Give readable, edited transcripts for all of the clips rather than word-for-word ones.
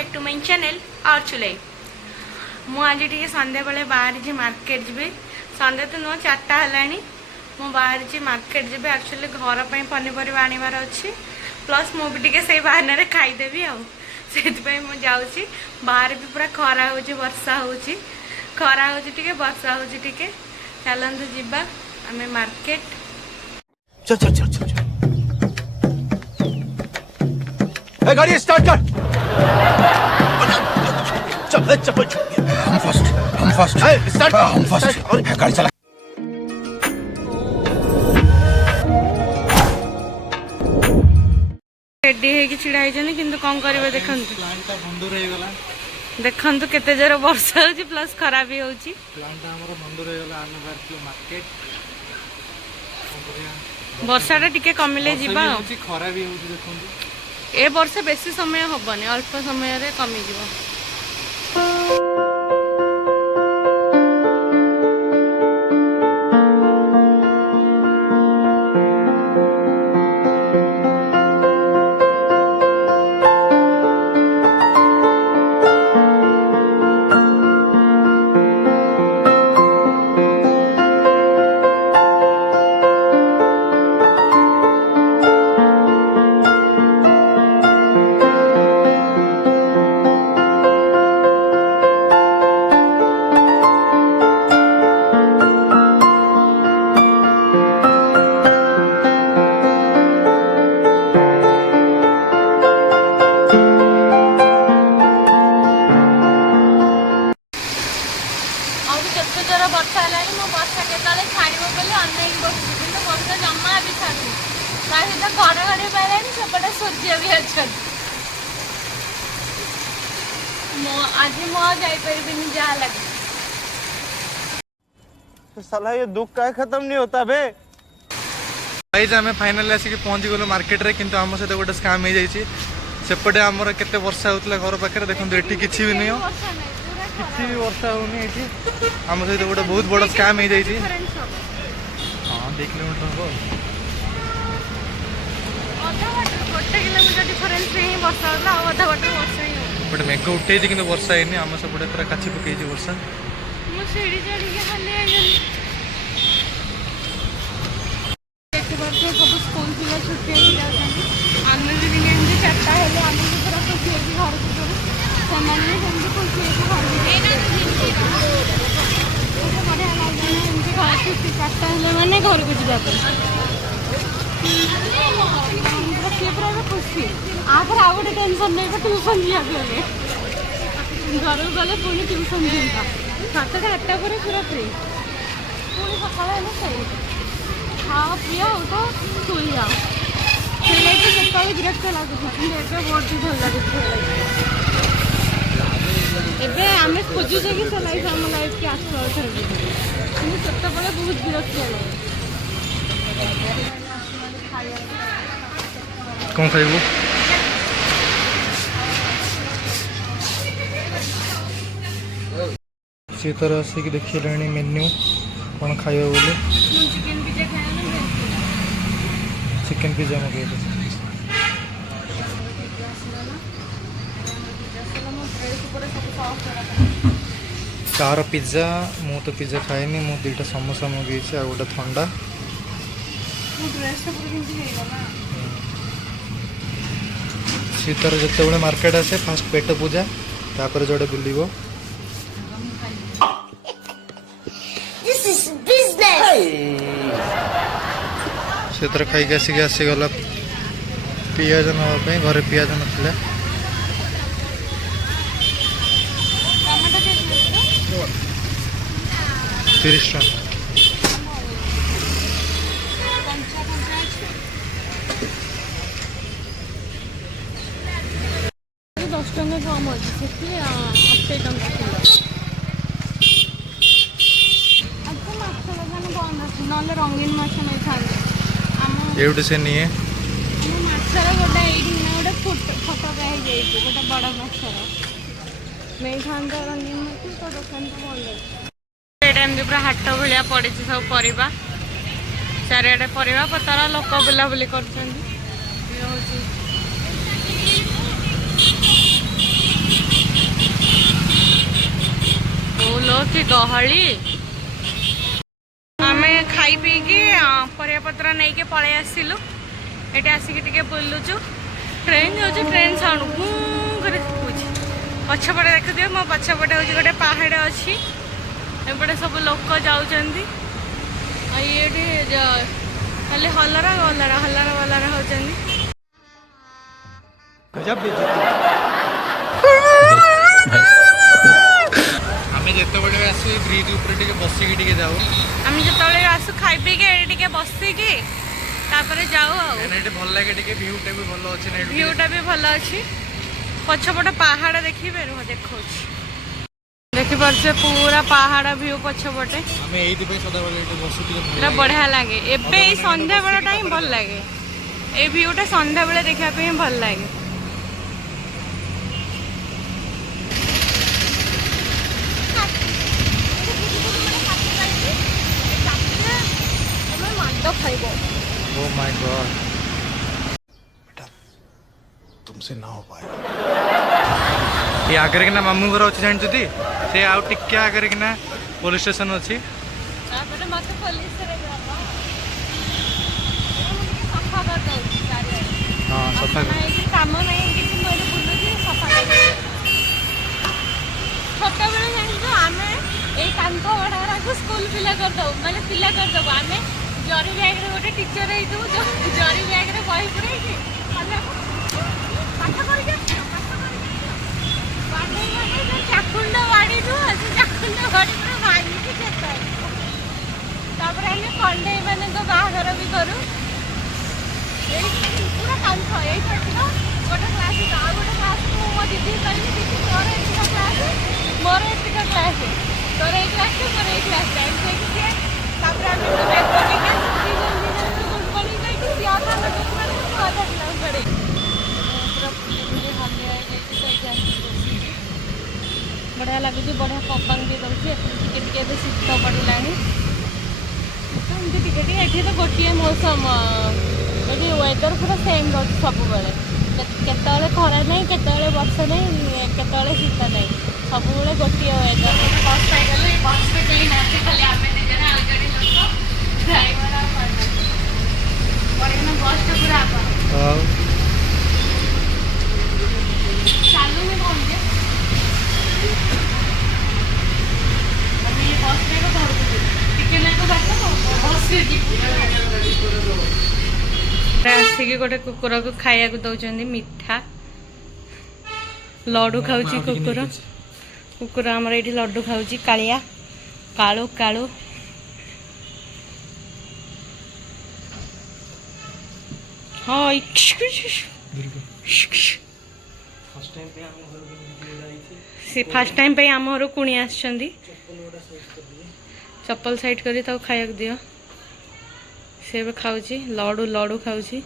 Back to my channel और चुलाई मु आज टी संध्या बेले बाहर मार्केट जी संध्या तो नुह 4टा है मु बाहर मार्केट जी एक्चुअली घर पर पनीपरिया आनबार अच्छी प्लस मु भी टे से बहाना खाईदेवी आउ जाऊँगी बाहर भी पूरा खरा हो वर्षा हो खरा हो वर्षा हो चलतु जीवा आम मार्केट चल चल चल चल गाड़ी स्टार्ट कर चल चल हम फर्स्ट स्टार्ट हम फर्स्ट गाड़ी चला रेडी है छिड़ा कि कौन करेंगे देखु देखु केते जोर वर्षा हो प्लस खरा भी हो वर्षाटा टिके कमिले जीवा खरा भी हो ए वर्ष बेसी समय हबनी अल्प समय रे कमी जीव वर्षा है वर्षा के छाड़ बोली अनेक बसुँ कि वर्षा जमा भी छाड़ू सहित घड़घड़ी पारे सेपटे सूर्य भी अच्छा आज मुझे जहाँ लगे साला ये दुख का खत्म नहीं होता बे गाइस आम फाइनाली आसिक पहुँची गलु मार्केट रे किंतु आम सहित गोटे स्काम हो जाइए सेपटे आमर केते वर्षा होता घर पाखे देखते ये किसी भी नहीं किसी भी वर्षा होनी ये आम सहित गोटे बहुत बड़ स्काम हो जाइए हाँ 2 किलोमीटर हम बट मेघ उठे कि वर्षा है आम सब पूरा काची पकई वर्षा सब स्कूल पिला छुट्टी आम भी 4टा है आम भी पूरा खुशी है घर को खुशी बढ़िया लगे घर छुट्टी 4टा है मैंने घर को जावाई सी पूरा खुशी आखिर आउ गोटे टेनसन नहीं ट्यूशन जाके घर को गले पुणी ट्यूशन जीवा 7टा 8टा पर पूरा फ्री पुणी सकाल सही हाँ प्रिय हो तो स्कूल जाओ से विरक्त लगुता कि बहुत भल लगे आम खोजुचे कि से लाइफ आम लाइफ की आसवा कि से बहुत विरक्त लगे कौन खाइबू सी तरह आसिक देखिए मेन्यू कौन खाइबा बोले चिकेन पिज्जा खाया चिकेन पिज्जा मगेबे कार पिज्जा मु तो पिज्जा खाएनी मु 2टा समोसा मगेई आ गोटे ठंडा शीतर जिते मार्केट आसे फास्ट पेट पूजा तापर जोड़े बुलिबो से खाई आसीगला पियाज नापी घरे पियाज ना 30 टका 10 टका कम अच्छे 80 टका किलो ना रंगीन माछ नहीं था ये से नहीं माछर गोटे ये गोटे फटा गोटे बड़ माछर नहीं था रंगीन माछ तो दुकान तो बंद टाइम पूरा हाट भाया पड़ी सब परिवा चारिआडे परिवा पतर लोक बुलाबुली कर कि गहली आमे खाई पी के परिया पत्र नहीं के पळे आसिलु एटे आसिक टिके बुलुचु ट्रेन हो ट्रेन साउंड करे सुबुची पछपटे देख दियो मो पछपटे हो गोटे पहाड़ अच्छी एपटे सब लोक जाउचंदी ये खाली हलरा गलरा हलरा गलरा होचंदी गजब आमे जते बडे आसु ब्रिज ऊपर टिके बसी के टिके जाऊ आमे जतले आसु खाई पी के टिके बसी के तापरे जाऊ एने भल लागे टिके व्यू टा भी भल अछि ने व्यू टा भी भल अछि पछपट पहाड़ देखि बेरु देखौ देखि परसे पूरा पहाड़ व्यू पछपटे हमें एई दिबे सदा बेले एटे बसु टिके पूरा बढ़िया लागे एबे ई संध्या बेला टाइम भल लागे ए व्यू टा संध्या बेले देखा पे भल लागे ओ माय गॉड बेटा तुमसे ना हो पाएगा ये आगे कि ना मामू घर अच्छी जानती से आउ टिके आगे कि ना पुलिस स्टेशन अच्छी तापरे मते पुलिस रे बाबा सफा कर दउ गाड़ी हां सफा नहीं काम नहीं किसी मोर बुल्लु जी सफा कर छोटा बेले जानि तो आमे ए कांको बडारा को स्कूल पिला कर दउ माने पिला कर दउ आमे जरी बैग रे गोटे टीचर रही तू जो जरी बैग रे बही पुरे कि पाठ कर के बाडे बाडे चाकुंड बाडी तू आज चाकुंड बाडी पुरा भाई के चेता तापर हम कंडे माने तो बाहागर भी करू ए पूरा कांथ ए छटना गोटे क्लास आ गोटे क्लास मो दीदी करली दीदी तोर एटा क्लास मोर एटा क्लास तोर ए क्लास तोर ए क्लास टाइम से कि तापर हम बैग पड़ी के सीजन गुड पड़ी गई कि ज्यादा लगे मैंने आधा क्लास पड़ी पूरा मुझे हाल में आए कि सही जाती बढ़िया लगुच बढ़िया पवन भी दौर टे भी शीत पड़ा एमती टे ये तो गोटे मौसम ये वेदर पूरा सेम रोज सब केतले खरा नहीं केतले वर्षा नहीं केतले शीत नहीं सब गोटे वेदर बस पाइगल बस में कहीं ना खाली आम निजे आलगाड़ी लोक ड्राइवर बढ़िया बस टा पूरा चालू में कौन के बस में को धरु टिके ना को बात बस रे आसिक गोटे कुकुर को खाया को दौरान मिठा लड्डू खाऊची कुकुर कुकुर आमर ये लड्डू खाऊची कालिया कालू कालू हाँ से फास्ट टाइम पे आम घर कुणी आछंदी चप्पल साइड करी ताको खाया दियो से खाऊची लड्डू लड्डू खाऊची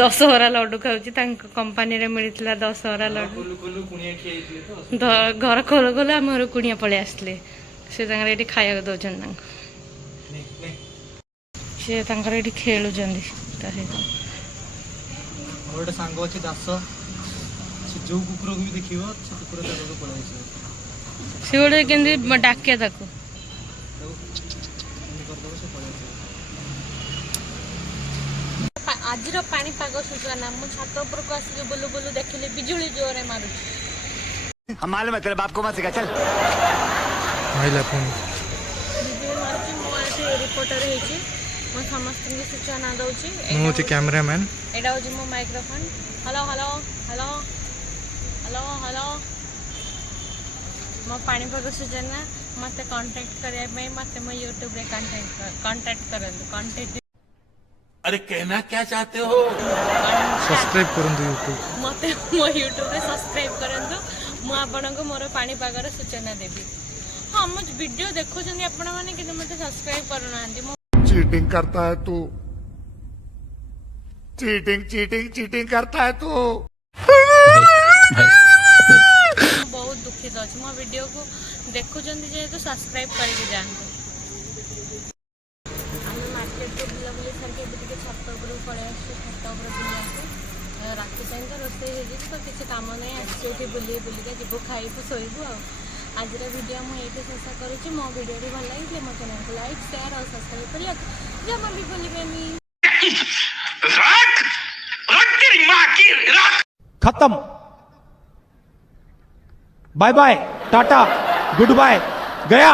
10 हरा लड्डू खाऊची तांको कंपनी रे मिलितला 10 हरा लड्डू घर खोल खोल आम घर कुणिया पळे आसले से तांकर एठी खाया दउछन तांको से तांकर एठी खेलुचंदी ता हे गोटे सांग अच्छे दास से जो कुकुर को भी देखियो से कुकुर को पळाई से गोटे केंदी डाके ताको आज पाग सूचना मु छात ऊपर को आसिक बुलु बुलु देखिली बिजुली जोरे मारू हम मालूम है तेरे बाप को मत सिखा चल आइला फोन बिजुली मारूची मो आटे रिपोर्टर हेची मो समस्त की सूचना दउची मु छि कैमरामैन एडा होची मो microphone hello hello hello hello hello मो पाग सूचना मते कांटेक्ट करे में मते मो YouTube रे कांटेक्ट करंदु कांटेक्ट अरे कहना क्या चाहते हो सब्सक्राइब करंदु YouTube मते मो YouTube रे सब्सक्राइब करंदु मु आपनको मोर पाग सूचना देबी हां मो वीडियो देखो जनी आपण माने कि मते सब्सक्राइब करूना चीटिंग करता है तू चीटिंग चीटिंग चीटिंग करता है तू बहुत दुखित अछि मो वीडियो को देखो जनी जे तो सब्सक्राइब करके जानतो हम मार्केट को बुला बुली करके बिटिके छत ऊपर पड़े आछे छत ऊपर बुली आछे रात टाइम तो रोसे हे जे तो किछ काम नै आछे एठी बुली बुली के जीवो खाइबो सोइबो आज वीडियो मुझे शेष करुँच मो वीडियो भल लगे मो चैनल को लाइक शेयर और सब्सक्राइब करिए जमा भी भूलिबेनी। खत्म। Bye bye, tata, goodbye, गया।